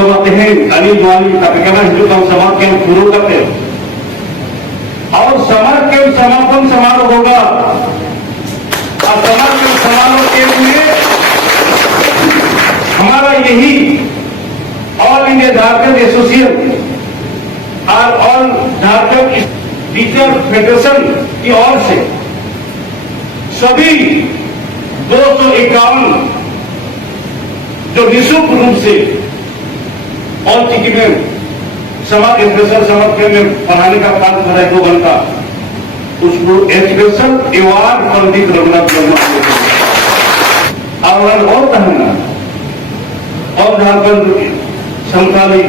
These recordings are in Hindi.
Somatihin, Anil tapi karena hidup dalam समाज के हम शुरू करते हैं और समाज के समापन समारोह होगा और समाज के समारोह के लिए हमारा यही ऑल इंडिया झारखंड एसोसिएशन और ऑल झारखंड टीचर फेडरेशन की ओर से सभी 251 जो निःशुल्क रूप से और चिकी में समाज स्पेशल समर केंद्र में पढ़ाने का काम कर रहे हैं 2 घंटा उसको स्पेशल अवार्ड पंडित रघुनाथ वर्मा और कहना और झारखंड संस्थानी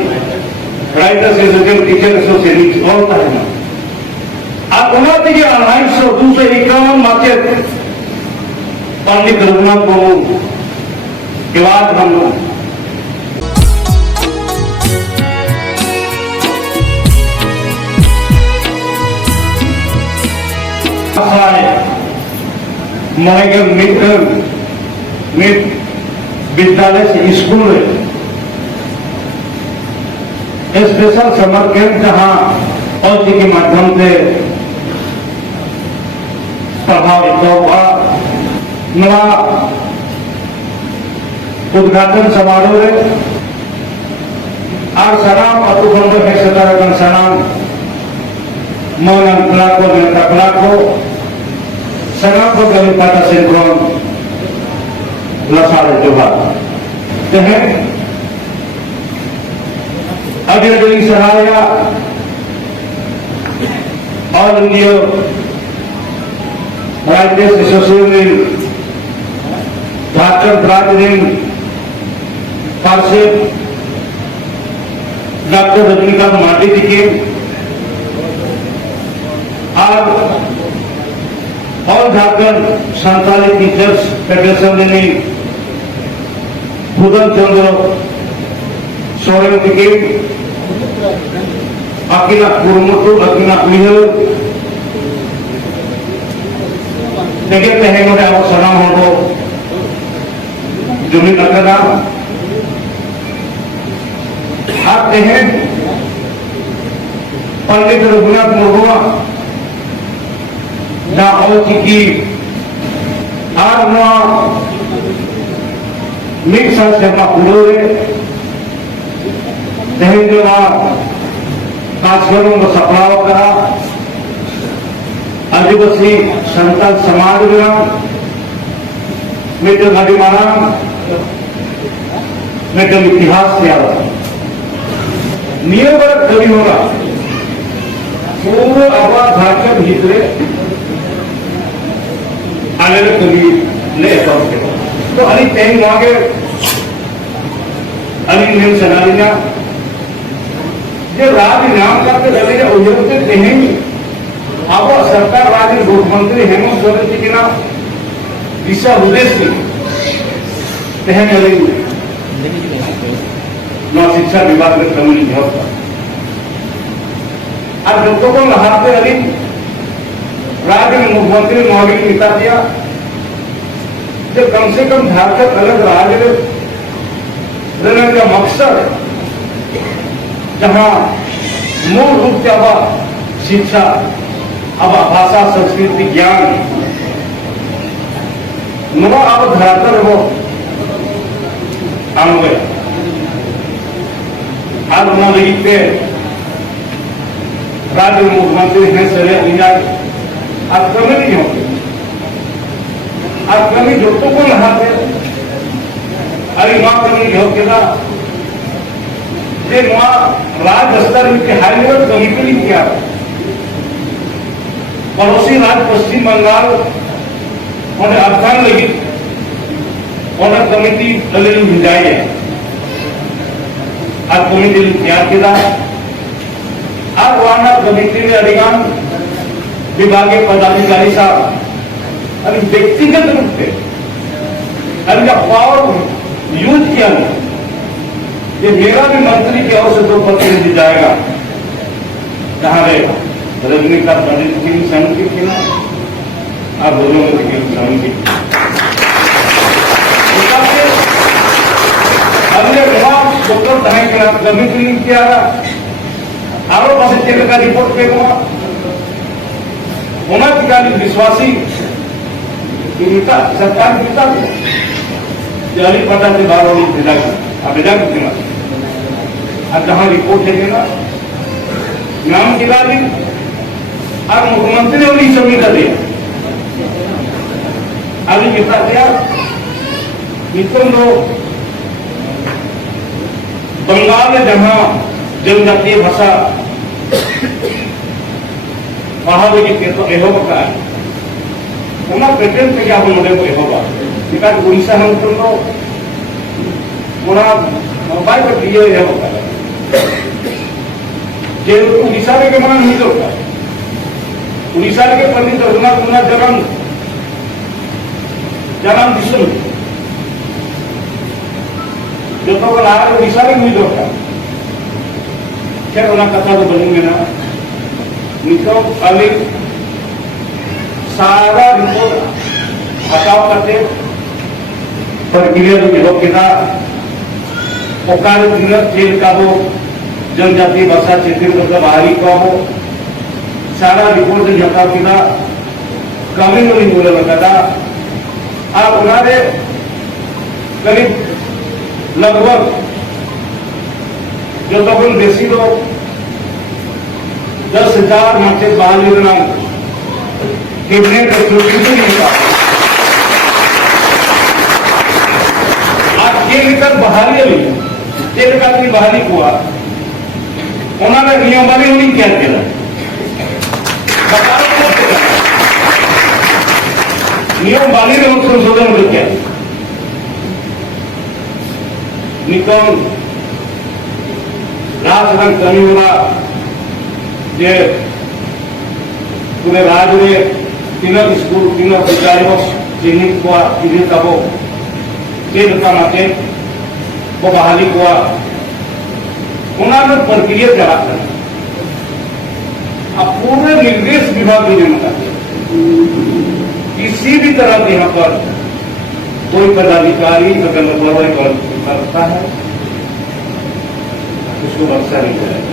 राइटर्स एसोसिएशन टीचर एसोसिएशन और कहना आप उन्होंने के 251 माचे पंडित रघुनाथ वर्मा के बाद हम लोग विद्यालय से स्कूल स्पेशल समर कैंप जहां और के माध्यम से प्रभावित होगा नवा उद्घाटन समारोह और सलाम अतुबंद है सतारगन सलाम मौन को नेता को सलाम को गलिपाटा सिंड्रोम लसारे जोहार अभिनंदन सहाया all India writers association Jharkhand राज्य पार्षद डॉक्टर रजनीकांत मांडे जी के और झारखंड संताली टीचर्स फेडरेशन ने भूदन चंद्र सोरेन के अकिना कुरमुटु अकिना उइहर देखते हैं मोटे अब सलाम हो जुमी नकदा आते हैं पंडित रघुनाथ मुर्मू ना और की और ना मिक्स सेवा पुरोरे देहेंद्र कार्यक्रमों को सफलाव करा आदिवासी संताल समाज मेटल हरिमाना मेटल इतिहास से आवा नियम कभी होगा पूरे आवाज झारखंड हितरे आने कभी ले तो अली तेन मांगे अली नेम सनालिया जो राज्य नाम करते रहे उजरते नहीं अब सरकार राज्य मुख्यमंत्री हेमंत सोरेन जी के नाम दिशा उद्देश्य तहन न शिक्षा विभाग में कमी होता अब लोगों को नहाते अली राज्य में मुख्यमंत्री महोदय ने बता दिया जो कम से कम झारखंड अलग राज्य रहने का मकसद जहां मूल रूप से अब शिक्षा अब भाषा संस्कृति ज्ञान नवा अब धरातर वो आम गया आज उन्होंने लिखते राज्य मुख्यमंत्री हैं सरे आज कमी नहीं होती आज कमी जो को नहाते अरे मां कमी होकेगा राज्य स्तर में हाई लेवल कमिटी नहीं किया पड़ोसी राज्य पश्चिम बंगाल उन्हें अफगान लगी उन्हें कमिटी दलिल भिजाई है आज कमिटी तैयार किया आज वहां कमिटी में अधिकांश विभागीय पदाधिकारी साहब अभी व्यक्तिगत रूप से अभी का पावर यूज किया नहीं ये मेरा भी मंत्री की ओर से 2 प्रतिनिधि जाएगा जहां रजनीकांत पंडित की समिति की ना आप बोलोगे की समिति अगले dokter tahan kena kami pilih tiara. Aro pasal cekak ka report ke kau. Umat kita ni विश्वासी kita सरकार kita jadi pada से बारह लोग भेजा कितना अब जहाँ रिपोर्ट है ना नाम गिरा दी और मुख्यमंत्री ने उन्हीं सबमिट कर दिया अभी कितना दिया तुम लोग बंगाल में जहाँ जनजातीय भाषा पहाड़ के तो एहो का उना पेटेंट पे क्या हम लोगों को एहो का निकाल उड़ीसा हम तुम लोग उना मोबाइल पे दिए एहो का जे उड़ीसा के मान नहीं होता उड़ीसा के पंडित रघुनाथ उना जन्म दिसुन जो तो लाल उड़ीसा में नहीं होता क्या उना कथा तो बनेंगे ना निको अभी सारा रिपोर्ट हटाव करते प्रक्रिया जो विरोध किया ओकाल जेल का हो जनजातीय भाषा छत्तीसगढ़ का बाहरी का हो सारा रिपोर्ट जो हटाव किया कमी नहीं बोले लगा आप उन्होंने करीब लगभग जो तो देसी लोग 10,000 माचे बहाली बनाओ कैबिनेट नहीं होता आज जेल तक बहाली नहीं जेल का भी बहाली हुआ उन्होंने नियम वाली नहीं क्या किया नियम वाली ने संशोधन किया निकल राजरंग कमी होगा जे पूरे राज्य में तीनों स्कूल तीनों विद्यालयों चिन्हित हुआ चिन्हित हो जेल का मते वो बहाली हुआ उन्होंने प्रक्रिया चला कर अब पूरे निर्देश विभाग में जमा किसी भी तरह के यहाँ पर कोई पदाधिकारी अगर लापरवाही करता है उसको बख्शा नहीं जाएगा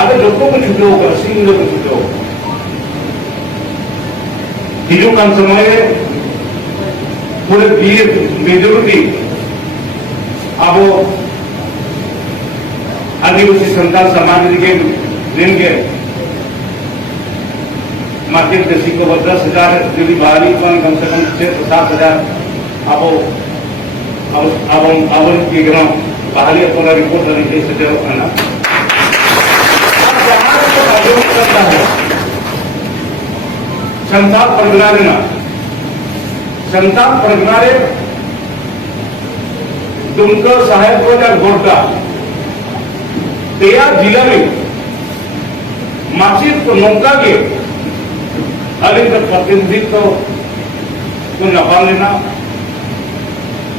आगे लोगों को छुटे होगा सीनियर को छुटे होगा तीनों काम समय पूरे मेजोरिटी अब आदिवासी संतान समाज के दिन के मार्केट देशी को 10,000 यदि बाहरी कम से कम 6 से 7,000 अब की ग्राम बाहरी अपना रिपोर्ट करने से है ना करता है संताप परगना दुमका साहेबगंज और गोड्डा तेया जिला में मासिक को नौका के अलग प्रतिनिधित्व को नफा लेना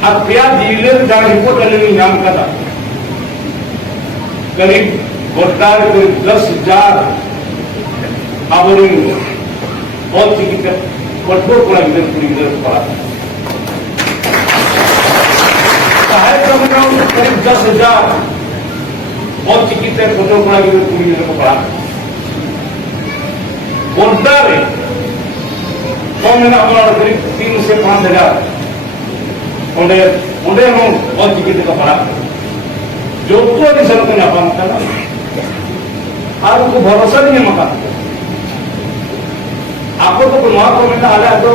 अब तेया जिले में जहां रिपोर्ट करने में नाम का था करीब गोड्डा करीब 10,000 आवरण और चिकित्सक कठोर पड़ा पड़ा सहायक करीब 10,000 और चिकित्सक कठोर पड़ा को पड़ा गोड्डा में कौन हमारा करीब 3 से 5,000 उन्हें हम और चिकित्सक का पड़ा जो तो अभी सर को नापा था ना आज उनको भरोसा नहीं है मकान आपको तो वहां को मिलना आ रहा है तो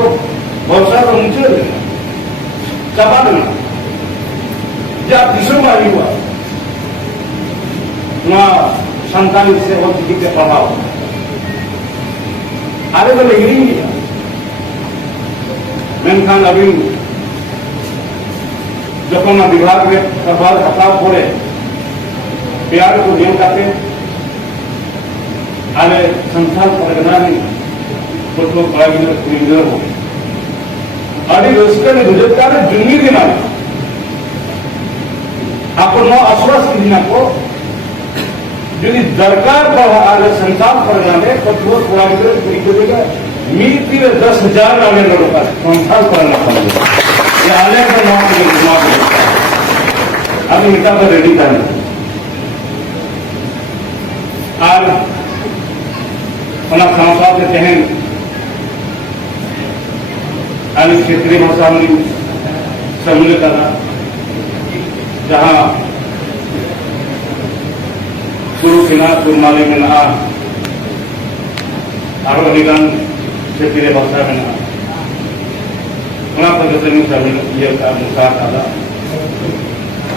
भरोसा तो ऊंचे देना चबा देना जब तीसरों मारी हुआ वहां संतान से और चिकित्सा प्रभाव आगे तो नहीं गया मेनखान अभी जो विभाग में प्रभाव हटाव पड़े प्यार को नियम करते आगे संसार परगना नहीं कुछ लोग बड़ा क्रिमिनल हो अभी उसका गुजरता है जुम्मी दिन आपको नौ आश्वास की दिन को यदि दरकार पर संसार परगना में कुछ लोग बड़ा देगा मिलती है 10,000 आने लोगों का संसार परगना पड़ेगा ये आने का अभी मिटा तो रेडी था और संस्था के तहन अभी क्षेत्रीय भाषा में सम्मिलित करा जहाँ शुरू किना सुरमाली में ना और अलीगढ़ क्षेत्रीय भाषा में ना उना प्रदर्शन में सम्मिलित किया का मुसार था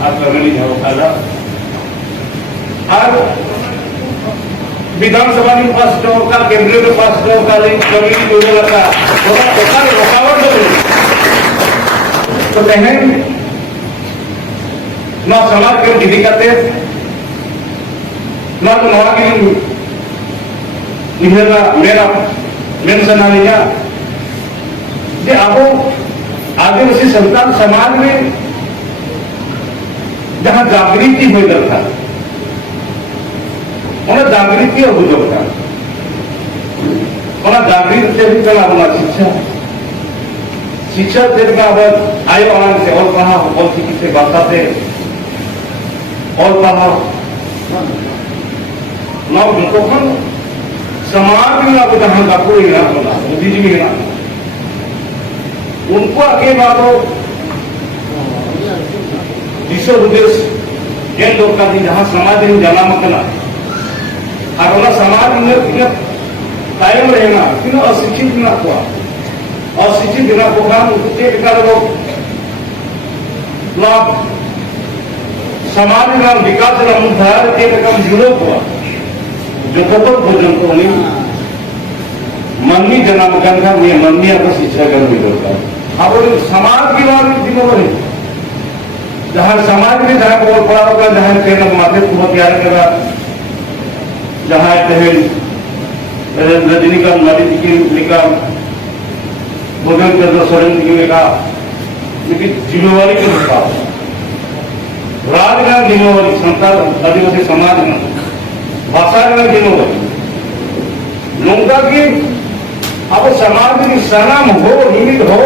आप कर्मणी झाड़ा और विधानसभा में पास का केंद्रीय में पास का कम्युनिटी योजना का रुकावट तो बहन न समाज के विधि करते न तो नवा की निहरना मेरा मेंशन आने जे आपो आदिवासी संतान समाज में जहां जागृति हो था उन्हें जागृति और बुजुर्ग उन्हें जागृति से भी कला होना शिक्षा से आयो आनंद से और पढ़ा और चिकित्सा भाषा से और पढ़ा ना तो समाज में ना जहां का कोई ना होना मोदी जी भी ना उनको आगे बातों दिशा उद्देश्य इन लोग का जहां समाज में जाना मकना और समाज में कायम रहना क्यों अशिक्षित ना हुआ अशिक्षित ना होगा समाज में विकास मुद्दार के रकम जुड़ो हुआ जो खतर भोजन को नहीं मननी जन्म गंगा में मननी आपका शिक्षा कर भी होता अब समाज की बात दिनों में जहां समाज में जहां बहुत बड़ा होगा जहां ट्रेन माथे को तैयार करा जहां रजनीकांत मालिक की लिखा भोजन चंद्र सोरेन की लिखा लेकिन जिम्मेवारी के हिसाब राजगान जिम्मेवारी संतान आदिवासी समाज में भाषा में जिम्मेवारी लोगों की अब समाज की सनम हो निमित हो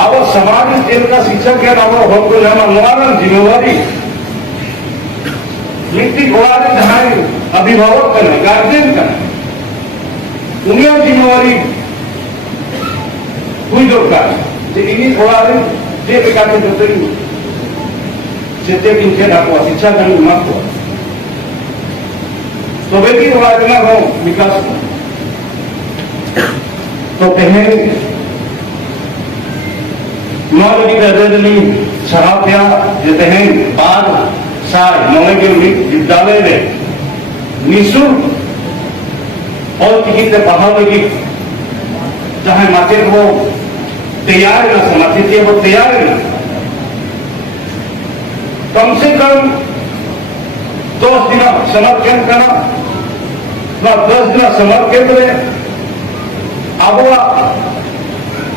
अब समाज का शिक्षक है ना हो तो नवाना जिम्मेवारी नीति घोड़ा जहां अभिभावक करना गार्जियन करना दुनिया जिम्मेवारी हुई दरकार इन्हीं घोड़ा जे प्रकार जो शिक्षा करने मत हुआ तो वे भी घोड़ा हो विकास तो पहले नौलगी शराबिया देते हैं बाद साल नौवे के विद्यालय में निःशुल्क और चिकित्सा पढ़ाने की चाहे माते वो तैयार ना समर्थित है वो तैयार ना कम से कम 10 दिन समर कैंप करना 10 दिन समर कैंप में अब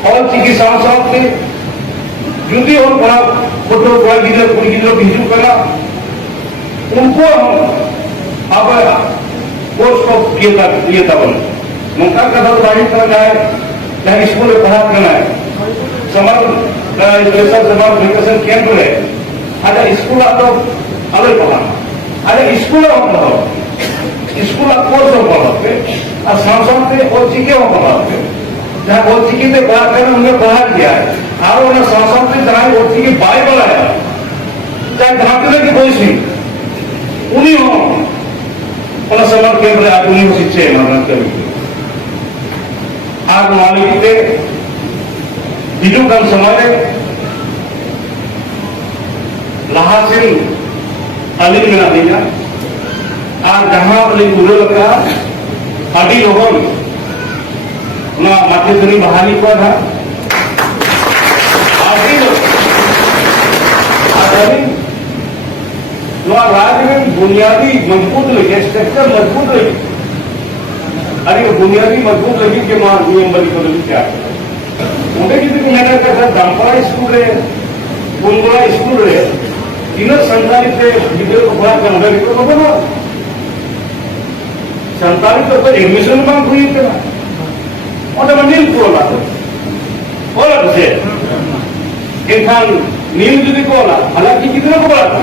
और चिकित्सा के जुदी और बड़ा फोटो गिर हिजू करना उनको हम अब कोर्स को किए था मुमता का दल बाहर करना है चाहे स्कूल में पढ़ा करना है summer special summer vacation camp है अरे स्कूल आप तो अलग पढ़ाना अरे स्कूल हम पढ़ाओ स्कूल कोर्स हम पढ़ाते और सांसद और चिके हम पढ़ाते जहाँ बहुत चिकी से पढ़ा कर उन्हें पढ़ा दिया है और उन्हें सांसद से जहाँ बहुत चिकी बाई बनाया चाहे ढांकने की कोई सी उन्हीं हो उन्हें समर केंद्र आज उन्हीं को शिक्षा मानना कभी आग मालिक के बिजू कम समय लाहासिन अली में ना दिया आज जहां अली उड़ो लगा अभी लोगों ना माध्यमिक बहाली पर है राज्य में बुनियादी मजबूत लगे स्ट्रक्चर मजबूत लगे अरे बुनियादी मजबूत लगी के मां नियम बनी बदली क्या उन्हें किसी को मैंने कहा दामपरा स्कूल है बुंगोला स्कूल है इन्हें संचालित विद्यालय को पढ़ा करना तो बोलो संचालित तो एडमिशन मांग हुई क्या और मंदिर को बोला से इनखान नीम जुदी को ओला हालांकि कितना को पढ़ाता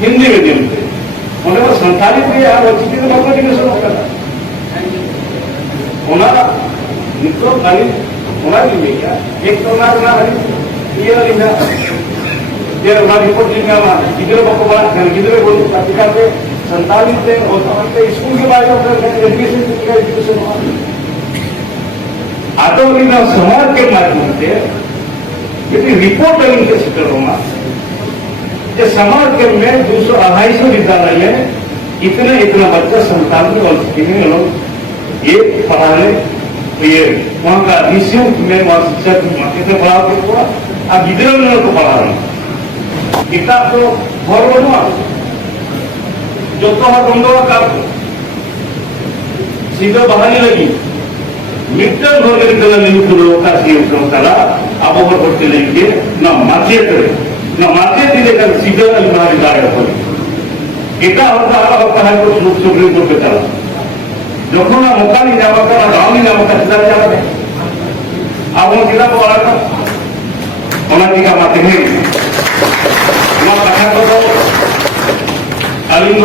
हिंदी मीडियम से उन्हें वो संताली पे यार वो चिकित्सा बाबा जी ने सुना करता उन्हारा नित्रों खाली उन्हारा भी क्या एक तो उन्हारा ये लिखा ये उन्हारा रिपोर्ट लिखा हमारा किधर बाबा बड़ा किधर बोलूं पत्रिका पे संताली से और तो स्कूल के बारे में एजुकेशन आटोमेटिक समाज के माध्यम से यदि रिपोर्ट के शिकर होना कि समाज के में 200-250 विद्यालय में इतना बच्चा संताली और लोग ये पढ़ाने तो ये वहां का निःशुल्क में वहां शिक्षक कितने पढ़ा के पूरा अब गिदर को पढ़ा रहे किताब तो घर बनवा जो तो हर बंदो का सीधे बहाने लगी मिट्टन भर के नियुक्त का सीएम तला अब ओवर करते लेंगे न माचे दिले सीधे विद्यालय हो এটা হচ্ছে আলাদা তাহার সুপ্রিম কোর্টে চালা যখন মোকালি নামকা গাঁওলি নামকা চিন্তা চালাবে আবো কিনা বলা ওনা টিকা মাতে নেই ওনা কথা কত আলিঙ্গ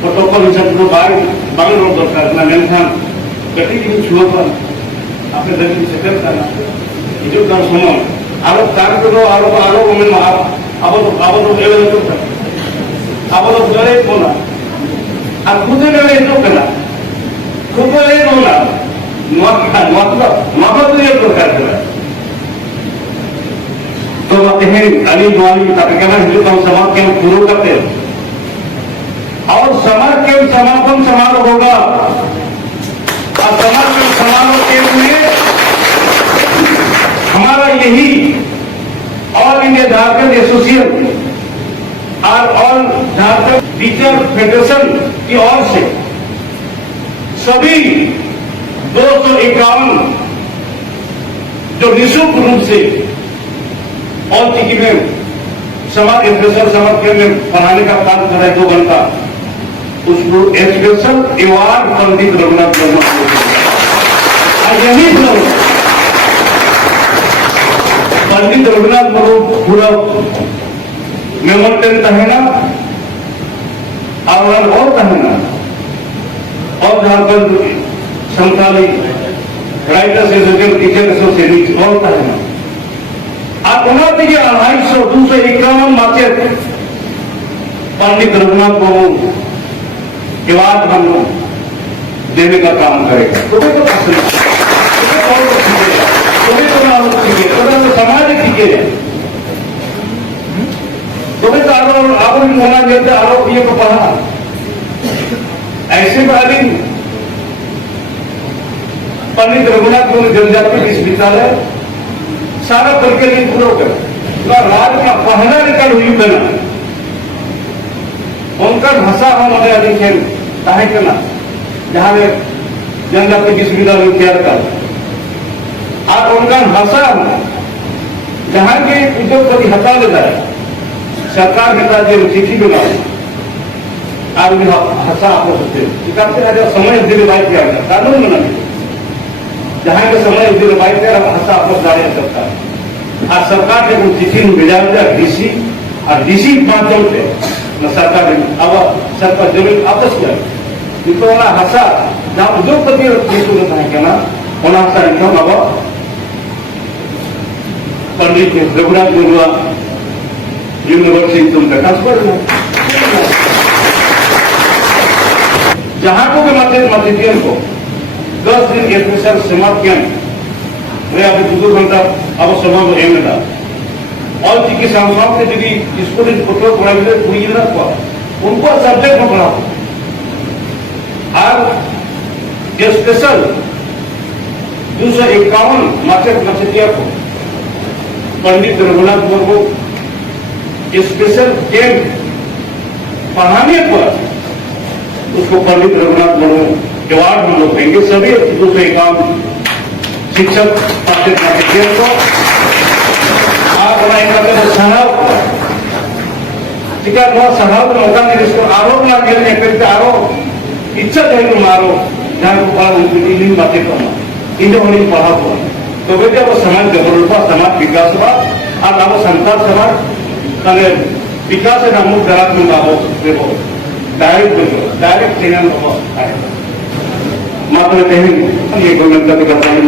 protokol হিসাবে বাংলা দরকার না মেনখান গতি কিছু ছুঁয়া পান আপনি দেখি সেটার কারণ itu kan semua আরো তার কোনো আরো আবো এলে করতে अब तो डरे बोला अब खुद डरे तो कना खुद डरे बोला मतलब ये प्रकार का तो बातें हैं अली दुआली का कहना है जो समाज के पूरा करते हैं और समाज के समापन समारोह होगा और समाज के समारोह के लिए हमारा यही ऑल इंडिया झारखंड एसोसिएशन और झारखंड टीचर फेडरेशन की ओर से सभी 251 जो निःशुल्क रूप से और चिकी में समाज स्पेशल समाज केंद्र में पढ़ाने का काम कर रहे 2 घंटा उसको स्पेशल अवार्ड पंडित रघुनाथ वर्मा और यही पंडित रघुनाथ वर्मा पूरा मेमोरियल तहना और तहना और Jharkhand Santali writers association teacher association और तहना आप उन्होंने 251 माचे पंडित रघुनाथ बाबू के बाद हम देने का काम करेगा तुम्हें तो समाज सीखेगा तुम्हें तो आरोप होना जैसे आरोप ये को पढ़ा ऐसे वाली पंडित रघुनाथ जनजाति विश्वविद्यालय सारा करके लिए पूरा कर राज का पहला निकल हुई बना उनका भाषा हमारे अधिक ताहे करना जहां जनजाति विश्वविद्यालय तैयार कर और उनका भाषा जहां के उद्योगपति हटा लेता है सरकार नेता जो चिट्ठी बना और भाषा आप किताब से समय दिले बाइक किया कानून बना जहां के समय दिले बाइक किया भाषा आपको जारी सकता है और सरकार ने चिट्ठी भेजा डीसी और डीसी माध्यम से सरकार ने अब सरकार जमीन वापस किया तो भाषा जहां उद्योगपति कहना भाषा लिखा बाबा पंडित रघुनाथ बरुआ यूनिवर्सिटी तुमका ट्रांसफर जहां को भी मध्यम को 10 दिन स्पेशल समाप्त किया अभी 2 घंटा अब समय में एम था और चिकित्सा से यदि स्कूल पढ़ा उनको सब्जेक्ट में पढ़ा और स्पेशल 251 माचेटिया को पंडित रघुनाथ मुर्मू स्पेशल कैंप पढ़ाने पर उसको पंडित रघुनाथ मुर्मू अवार्ड हम लोग देंगे सभी 251 शिक्षक पंडित को आप सहाव ठीक है सहाव मौका नहीं आरोप ना करते आरोप इच्छा चाहिए मारो जहाँ को पढ़ा बातें करना इन पढ़ा तबे जे अब समाज डेभलप समाज विकास और अब संताल समाज माने विकास नाम जरा देव डायरेक्ट ट्रेन मात्र तेहन ये गवर्नमेंट का समाज